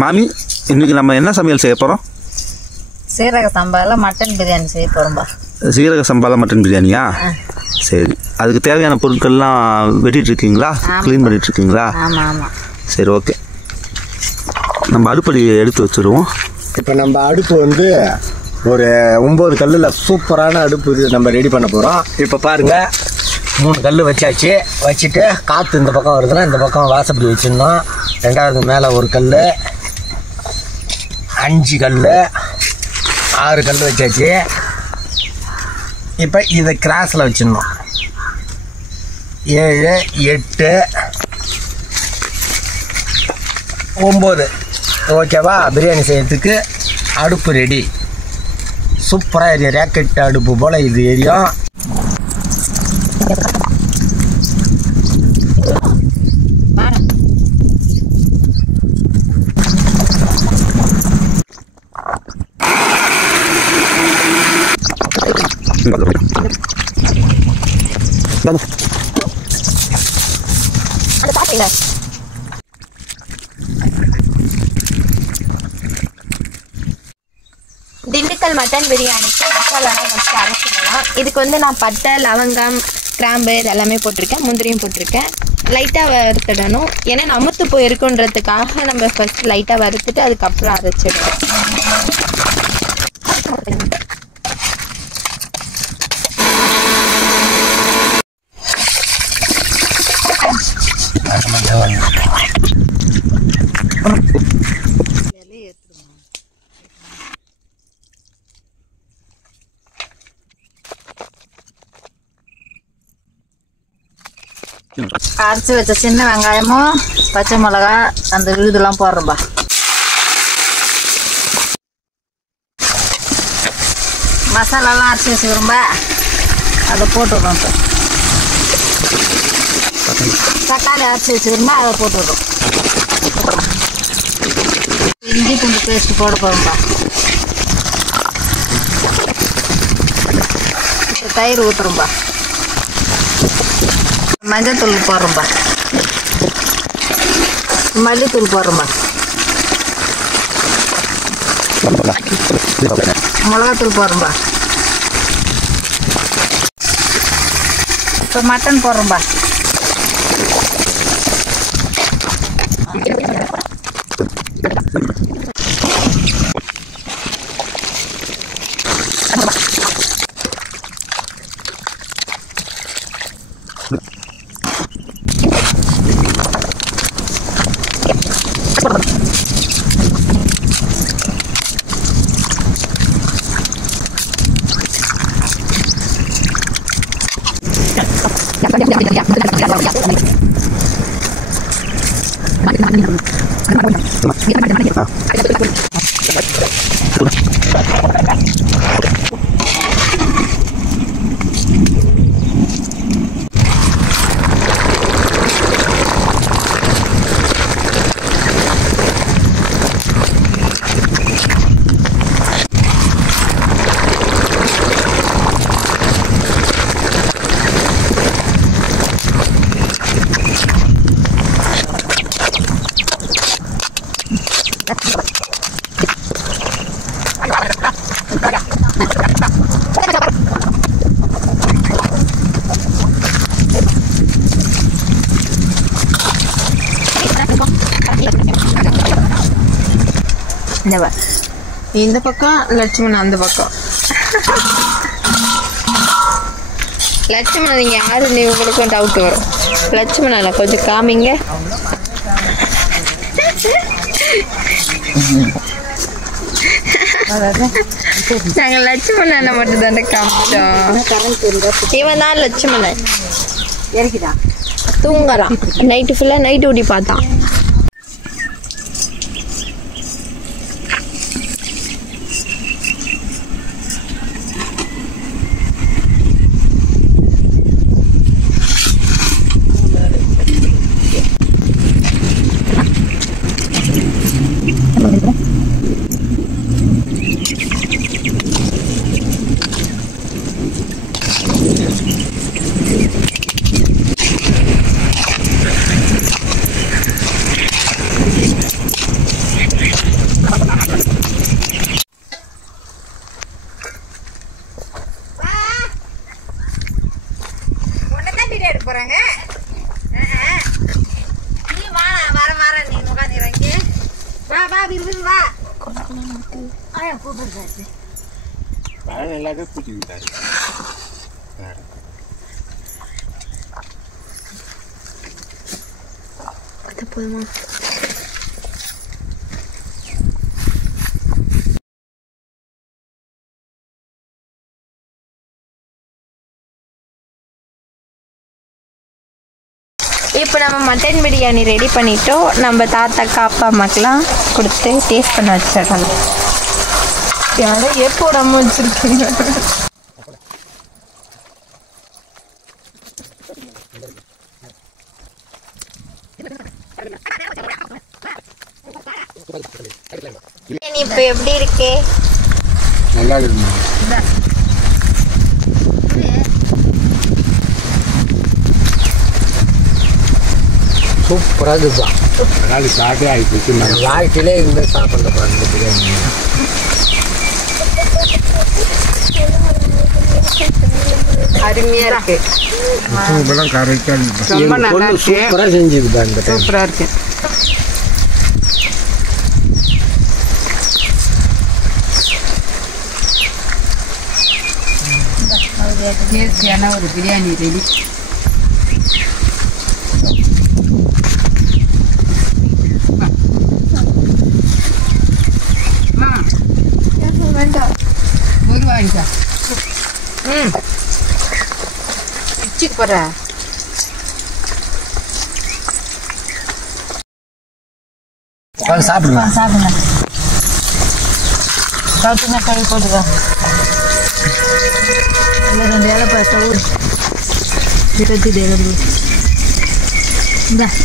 மாமி, இன்றைக்கி நம்ம என்ன சமையல் செய்ய போகிறோம்? சீரக சம்பாவில் மட்டன் பிரியாணி செய்ய போகிறோம்பா. சீரக சம்பாவில் மட்டன் பிரியாணியா? சரி, அதுக்கு தேவையான பொருட்கள்லாம் வெட்டிகிட்ருக்கீங்களா, க்ளீன் பண்ணிகிட்ருக்கீங்களா? ஆமாம் ஆமாம். சரி, ஓகே. நம்ம அடுப்படி எடுத்து வச்சுருவோம். இப்போ நம்ம அடுப்பு வந்து ஒரு 9 கல்லில் சூப்பரான அடுப்பு இது நம்ம ரெடி பண்ண போகிறோம். இப்போ பாருங்கள், 3 கல் வச்சாச்சு. வச்சுட்டு காற்று இந்த பக்கம் வருதுன்னா இந்த பக்கம் வாசப்படி வச்சிடணும். 2வது மேலே ஒரு கல், 5 கல், 6 கல் வச்சாச்சு. இப்போ இதை கிராஸில் வச்சிடணும். 7, 8, 9. ஓகேவா? பிரியாணி செய்யறதுக்கு அடுப்பு ரெடி. சூப்பராக எரியும், ராக்கெட் அடுப்பு போல் இது எரியும். திண்டுக்கல் மட்டன் பிரியாணிக்கு மசாலாலாம் ஃபஸ்ட்டு அரைச்சிடலாம். இதுக்கு வந்து நான் பட்டை, லவங்கம், கிராம்பு இதெல்லாமே போட்டிருக்கேன், முந்திரியும் போட்டிருக்கேன். லைட்டாக வறுத்துடணும், ஏன்னா நமுத்து போயிருக்குன்றதுக்காக நம்ம ஃபஸ்ட் லைட்டாக வறுத்துட்டு அதுக்கப்புறம் அரைச்சிடுவோம். அரைச்சி வச்ச சின்ன வெங்காயமும் பச்சை மிளகா அந்த விழுதுலாம் போடுறோம்பா. மசாலாலாம் அரைச்சி வச்சுக்கிறோம்பா, அதை போட்டுவிடுறோம். தக்காளி அரைச்சி வச்சுக்கிறோம்பா, அதை போட்டுவிடுறோம். இஞ்சி பூண்டு பேஸ்ட் போட போகிறோம்பா. தயிர் ஊற்றுறோம்பா. மஞ்சள் தூள் போடுறோம்பா. மல்லித்தூள் போடுறோம்பா. மிளகாத்தூள் போடுறோம்பா. இப்போ மட்டன் போடுறோம்பா. இந்த பக்கம் லட்சுமணன், அந்த பக்கம் லட்சுமணன். நீங்கள் யாரு உங்களுக்கும் டவுட் வரும். லட்சுமணனை கொஞ்சம் காமிங்க. நாங்கள் லட்சுமணனை மட்டும் தானே காமிச்சோம். இவன் தான் லட்சுமணன். தூங்குறான், நைட்டு ஃபுல்லாக நைட் ஊடி பார்த்தான். எல்லாத்தையும் பூச்சிக்கிட்டாரு. அது போதுமா? இப்போ நம்ம மட்டன் பிரியாணி ரெடி பண்ணிட்டோம். நம்ம தாத்தாக்கா அப்பா அம்மாக்கெல்லாம் கொடுத்து டேஸ்ட் பண்ண வச்சிடலாம். யாரும் ஏற்போடாம வச்சிருக்கீங்க. இப்போ எப்படி இருக்கே? நல்லா இருக்கு. சூப்பராக இருக்குப்பா. அதாவது சாப்பிட்டே ஆகிடுச்சு. நம்ம வாழ்க்கையிலே இந்த சாப்பிட்றப்பா இந்த பிரியாணி. அருமையா இருக்கு. ரொம்ப நல்லா இருக்கு. சூப்பராக செஞ்சுதுப்பா இந்த டைம். சூப்பரா இருக்கு. டேஸ்டியான ஒரு பிரியாணி ரெடி. ஒரு வாங்கிக்கா. பிச்சுக்கு போற சாப்பிடுங்க. சாப்பிடுங்க. சாப்பிட்டுங்க கழுவி போட்டுக்கா. இல்லை 2 ஏழை பார்த்தா ஊர் இருபத்தி 2 இந்த